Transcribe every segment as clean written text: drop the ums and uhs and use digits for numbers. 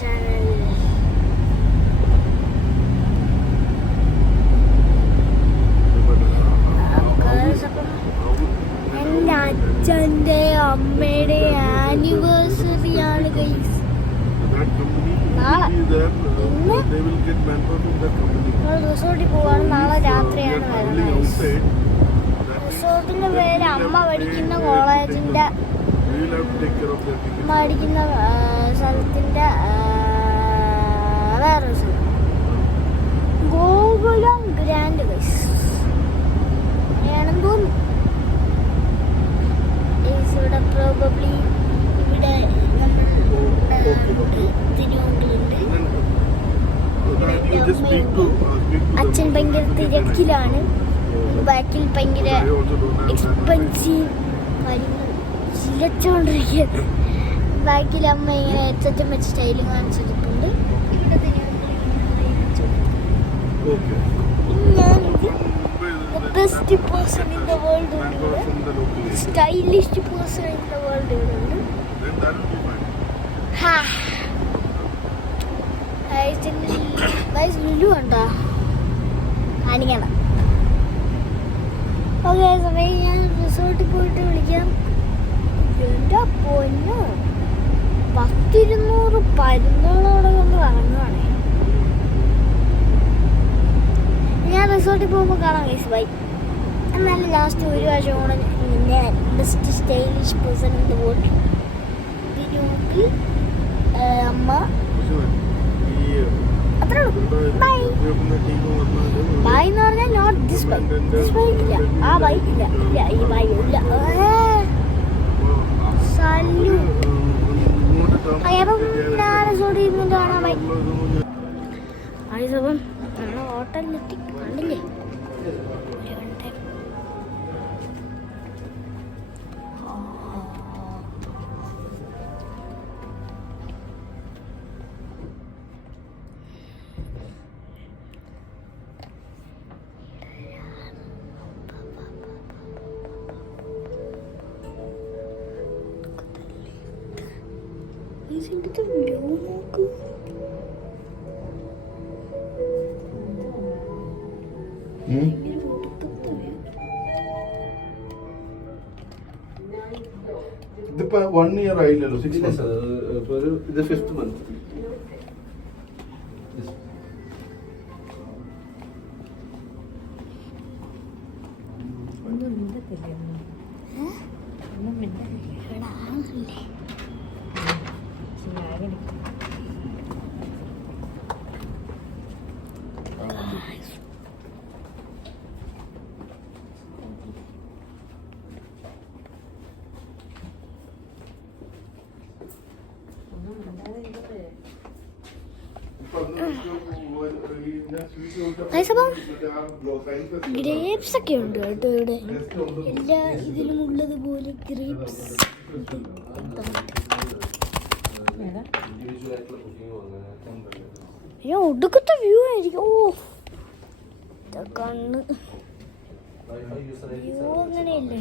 Channel. എൻ്റെ അച്ഛൻ്റെ അമ്മയുടെ ആനിവേഴ്സറി ആണ് ഗൈസ്. നാളെ ഇന്ന് റിസോർട്ടിൽ പോവാണ്. നാളെ രാത്രിയാണ് വരുന്നത്. റിസോർട്ടിൻ്റെ പേര് അമ്മ പഠിക്കുന്ന കോളേജിൻ്റെ പഠിക്കുന്ന സ്ഥലത്തിൻ്റെ വേറൊരു സ്ഥലം ഗോകുലം ഗ്രാൻഡ് ഗൈസ് ആണെന്ന് തോന്നുന്നു. ഇവിടെ പ്രോബബ്ലി ഇവിടെ തിരുവോങ്കിലുണ്ട്. അച്ഛൻ ഭയങ്കര തിരക്കിലാണ്. ബാക്കിൽ ഭയങ്കര എക്സ്പെൻസീവ് കാര്യങ്ങൾ ചിലച്ചുകൊണ്ടിരിക്കുകയാണ്. ബാക്കിൽ അമ്മ ഇങ്ങനെ എച്ചറ്റം വെച്ച് സ്റ്റൈലും കാണിച്ചിട്ടുണ്ട്. Best person in the world ഉണ്ട്. Stylish person in the world ഉണ്ട്. ലുലു ഉണ്ടോ കാണിക്കണം. ഓക്കെ സമയം ഞാൻ റിസോർട്ടിൽ പോയിട്ട് വിളിക്കാം. എൻ്റെ പൊന്നോ 100-200 പരുന്നോളോടെ കൊണ്ട് ഇറങ്ങുവാണേ. ഞാൻ റിസോർട്ടിൽ പോകുമ്പോൾ കാണാം ഗൈസ്. ബൈ. എന്നാലും ലാസ്റ്റ് ഒരു ആഴ്ച കൂടെ ഞാൻ best stylish person in the world തിരുവോങ്കി അമ്മ അത്രേ ഉള്ളൂ. ബൈ ബൈ എന്ന് പറഞ്ഞാൽ not this bye. This bye ഇല്ല, ആ ബൈ ഇല്ല, ഇല്ല ഈ ബൈ ഇല്ല. സല്ലു അപ്പം ഞാൻ റിസോർട്ടിൽ ഇരുന്നിട്ട് കാണാം. ബൈ. അപ്പം നമ്മളെ ഹോട്ടലിലെത്തി. കണ്ടില്ലേ ഇതിൻ്റെ വ്യൂ നോക്ക്. ഇതിപ്പോ 1 ഇയർ ആയില്ലല്ലോ. 6 months. ഇത് 5th month. ഗ്രേപ്സ് ഒക്കെ ഉണ്ട് കേട്ടോ ഇവിടെ. എല്ലാ ഇതിലും ഉള്ളതുപോലെ ഗ്രേപ്സ്. ഒടുക്കത്തെ വ്യൂ ആയിരിക്കും. ഓ കണ്ണ് വ്യൂ അങ്ങനെയല്ലേ.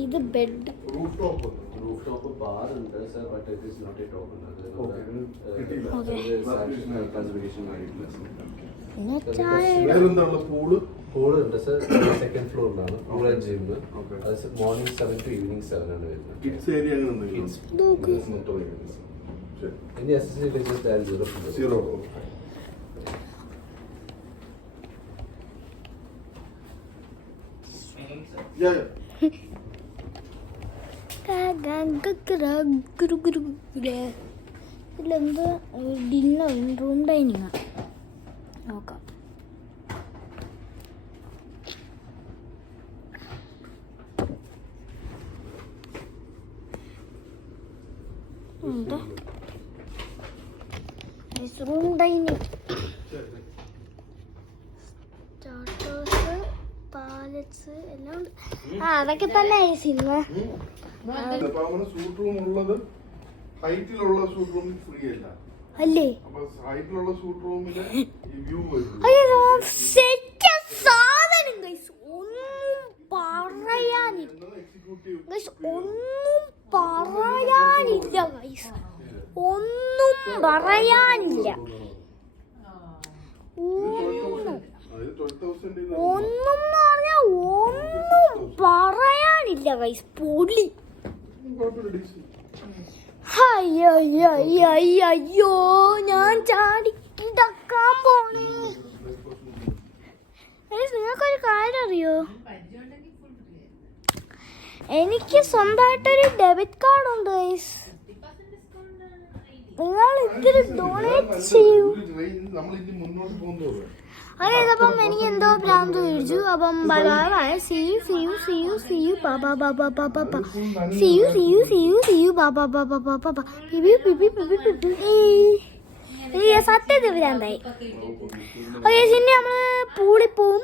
ഇത് ബെഡ് പൂളുണ്ട് സർ. 2nd ഫ്ലോറിലാണ് pool and gym. Morning 7 to evening 7 ആണ് വരുന്നത്. ഇനി accessibility just dial 0. ഇതിലെന്ത് ഡിന്നർ റൂം ഡൈനിങ് നോക്കാം. റൂം ഡൈനിങ് സ്റ്റാർട്ടേഴ്സ് പാലറ്റ്സ് എല്ലാം ഉണ്ട്. അതൊക്കെ തന്നെ സിനിമ. സൂട്ട് റൂം ഉള്ളത് ഹൈറ്റിലുള്ള സൂട്ട് റൂം ഫ്രീ അല്ല. അല്ലേ? അപ്പൊ സൈഡിലുള്ള ഷൂട്ട് റൂമിലെ വ്യൂ വരും. അയ്യോ സെറ്റ് സാധനം ഗൈസ്, ഒന്നും പറയാനില്ല ഗൈസ്, ഒന്നും പറയാനില്ല ഗൈസ്, ഒന്നും പറയാനില്ല, ഒന്നും പറഞ്ഞാ ഒന്നും പറയാനില്ല ഗൈസ്, പൊളി. അയ്യോ ഞാൻ ചാടിക്കിടക്കാൻ പോണേ. നിങ്ങൾക്കൊരു കാര്യം അറിയോ, എനിക്ക് സ്വന്തമായിട്ടൊരു ഡെബിറ്റ് കാർഡ് ഉണ്ട് ഗൈസ്. നിങ്ങൾ ഇതിൽ ഡൊണേറ്റ് ചെയ്യൂ. അതേതപ്പം എനിക്ക് എന്തോ ഭ്രാന്ത് കഴിച്ചു. അപ്പം സത്യത്തിൽ ഭ്രാന്തായി. ഓക്കെ, പിന്നെ നമ്മള് പൂളിപ്പോവും,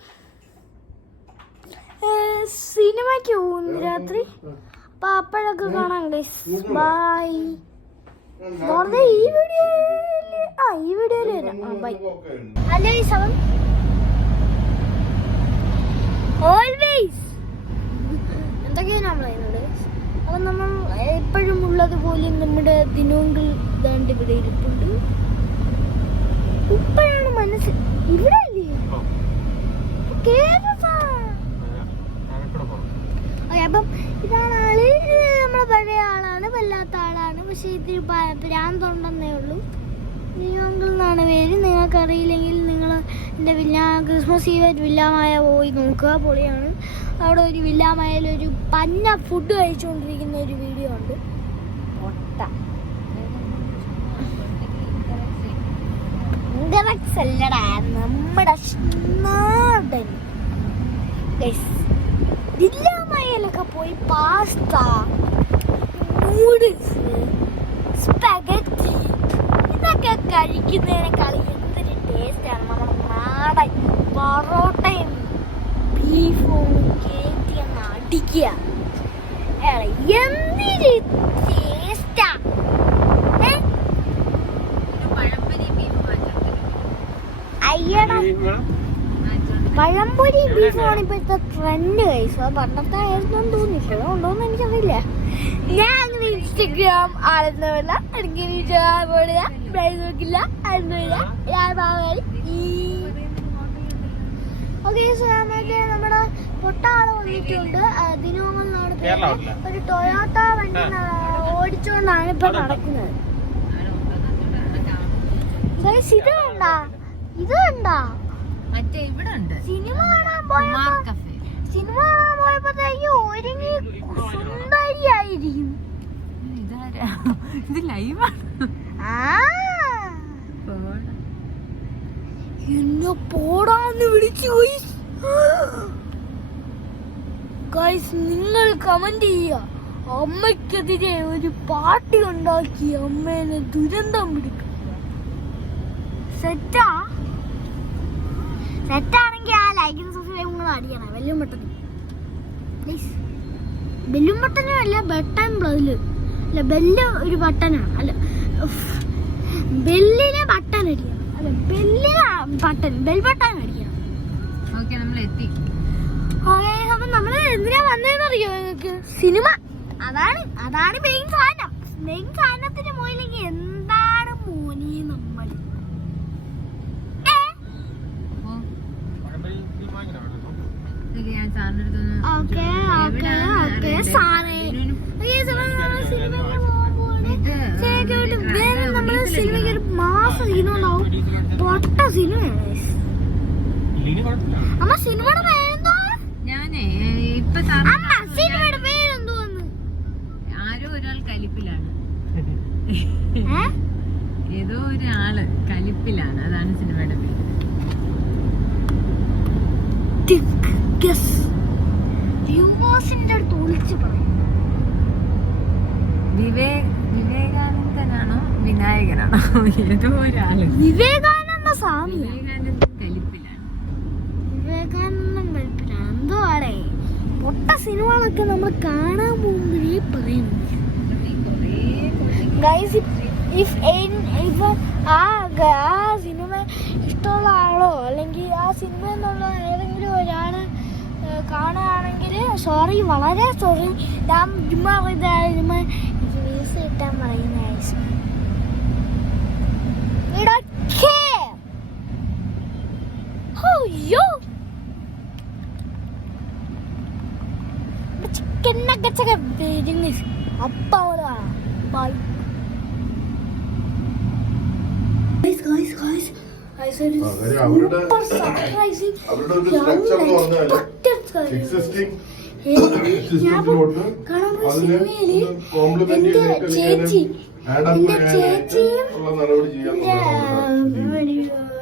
സിനിമയ്ക്ക് പോകും രാത്രി. അപ്പൊ അപ്പോഴൊക്കെ കാണാം ഗൈസ്. ബൈ. ഈ വീഡിയോയില് വരാം. ബൈ. ഹലോ സെവൻ ഓൾവേസ് എന്തൊക്കെയാണ് നമ്മളതിനോട്. അപ്പം നമ്മൾ എപ്പോഴും ഉള്ളതുപോലെ നമ്മുടെ ദിനങ്ങൾ ദാണ്ട് ഇവിടെ ഇരിപ്പുണ്ട്. ഇപ്പോഴാണ് മനസ്സിൽ ഇവിടെ അല്ലേ അപ്പം ഇതാണ് ആള്. നമ്മളെ പഴയ ആളാണ്, വല്ലാത്ത ആളാണ്, പക്ഷെ ഇതിൽ ഭ്രാന്തുണ്ടെന്നേ ഉള്ളൂ. ദിനോങ്കിൾ എന്നാണ് പേര്. നിങ്ങൾക്കറിയില്ലെങ്കിൽ നിങ്ങൾ എൻ്റെ ക്രിസ്മസ് ഈവായിട്ട് വില്ലാമായ പോയി നോക്കുക, പൊളിയാണ്. അവിടെ ഒരു വില്ലാമയിൽ പന്ന ഫുഡ് കഴിച്ചുകൊണ്ടിരിക്കുന്ന ഒരു വീഡിയോ ഉണ്ട്. പൊട്ട ഇൻഡറക്സ് അല്ലടാ, നമ്മുടെ നാടൻ വില്ലാമയിലൊക്കെ പോയി പാസ്ത, നൂഡിൽസ്, സ്പഗറ്റി ഇതൊക്കെ കഴിക്കുന്നതിനേക്കാൾ എന്തൊരു ടേസ്റ്റാണ് നമ്മുടെ നാടൻ പൊറോട്ടയും ബീഫും കയറ്റി അങ്ങ് അടിക്കുക. എന്തൊരു ടേസ്റ്റാ. അയ്യടാ, പഴംപൊരി ബീഫാണ് ഇപ്പോഴത്തെ ട്രെൻഡ് കഴിച്ചു. അത് പണ്ടത്തെ ആയിരുന്നെന്ന് തോന്നി, ഇപ്പോഴും ഉണ്ടോന്ന് എനിക്കറിയില്ല. ഞാൻ അങ്ങനെ ഇൻസ്റ്റഗ്രാം ആയിരുന്നില്ല, എനിക്ക് ഫേസ്ബുക്കില്ല, ആയിരുന്നില്ല. ഓക്കെ, മറ്റേ നമ്മുടെ പൊട്ടാള് വന്നിട്ടുണ്ട്. ദിനോങ്ങളാണ് പേര്. ഒരു ടൊയോട്ട വണ്ടി ഓടിച്ചുകൊണ്ടാണ് ഇപ്പൊ നടക്കുന്നത്. ഇത് കണ്ടാ, ഇത് കണ്ടാ മറ്റേ ഇവിടെ ഉണ്ട് സിനിമ കാണാൻ പോയപ്പോഴത്തേക്ക് ഒരുങ്ങി സുന്ദരിയായിരിക്കും. ഇത് ലൈവാണ്. എന്നെ പോടാന്ന് വിളിച്ചു. ഗൈസ്, നിങ്ങൾ കമന്റ് ചെയ്യുക. അമ്മയ്ക്കെതിരെ ഒരു പാർട്ടി ഉണ്ടാക്കി അമ്മേനെ ദുരന്തം പിടിക്കും. സെറ്റാണെങ്കിൽ ആ ലൈക്കും സബ്സ്ക്രൈബും കൂടെ അടിക്കണം. ബെല്ലും ബട്ടനും പ്ലീസ്. ബെല്ലും ബട്ടനും അല്ല, ബട്ടൺ പ്ലസ് അല്ല, ബെല്ല് ഒരു ബട്ടനാണ്. അല്ല, ബെല്ലിന് ബട്ടൺ അടിക്കണം. അല്ല, ബെല്ലിന് ബട്ടൺ, ബെൽ ബട്ടൺ അടിക്കണം. ഓക്കെ, നമ്മൾ എത്തി. അപ്പം നമ്മള് എന്തിനാ വന്നതെന്നറിയോ നിങ്ങൾക്ക്? സിനിമ. അതാണ് മെയിൻ സാധനം. മെയിൻ സാധനത്തിന് പോയില്ലെങ്കിൽ എന്താണ് മോനി നമ്മൾ. ഞാൻ സാറിന്റെ അടുത്തൊന്ന് നമ്മള് സിനിമയ്ക്ക് ഒരു മാസം സീനുണ്ടാവും. പൊട്ട സിനിമയാണ്. അമ്മ സിനിമയുടെ പേരെന്തോ? ഞാനേ ഇപ്പൊ അമ്മ സിനിമയുടെ പേരെന്തോന്ന്? ആരോ ഒരാൾ കലിപ്പിലാണ്. ഏതോ ഒരാള് കലിപ്പിലാണ്, അതാണ് സിനിമയുടെ പേര്. വ്യൂവേഴ്സിന്റെ അടുത്ത് ഒളിച്ചു പറയും. വിവേകാനന്ദനാണോ വിനായകനാണോ ഏതോ ഒരാള്. വിവേകാനന്ദ സ്വാമി. വിവേകാനന്ദൻ കലിപ്പിലാണ്. വിവേകാനന്ദൻ കലിപ്പിലാണ് എന്തോ ആടേ. പൊട്ട സിനിമകളൊക്കെ നമ്മൾ കാണാൻ പോകുമ്പോഴേ പറയുന്നു. ഗൈസ്, ഇപ്പം ആ സിനിമ ഇഷ്ടമുള്ള ആളോ അല്ലെങ്കിൽ ആ സിനിമ എന്നുള്ള ഏതെങ്കിലും ഒരാൾ കാണുകയാണെങ്കിൽ സോറി, വളരെ സോറി. ഞാൻ ചുമ്മാ വ്യൂസ് കിട്ടാൻ പറയുന്ന ചിക്കൻ നഗറ്റ്സൊക്കെ വരുന്ന അപ്പം ബൈ. അവരുടെ ഒരു സ്ട്രക്ചർ എന്ന് പറഞ്ഞാൽ എക്സിസ്റ്റിംഗ് സിസ്റ്റത്തിലോട്ട് അതിന് കോംപ്ലിമെന്റ് ചെയ്തിട്ട് ആഡപ്പ് ഉള്ള നടപടി ചെയ്യാൻ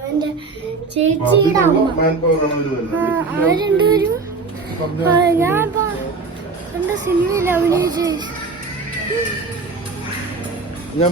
എന്റെ ചേച്ചിയുടെ അമ്മ മാൻ പവർ ആണ് ഇത് ആ രണ്ടുപേരും ഞാനിപ്പോ എന്റെ സിനിമയിൽ അഭിനയിച്ചു. ഞാൻ